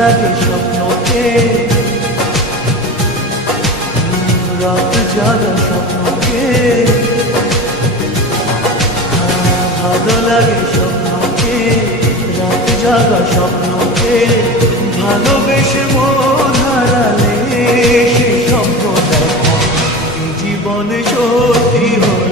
লাগে স্বপ্নকে, রাত জাগা স্বপ্নকে, ভালো লাগে স্বপ্নকে, রাত জাগা স্বপ্নকে, ভালোবেসে মন হারালে সে স্বপ্ন দেখা জীবনে সত্যি হয়।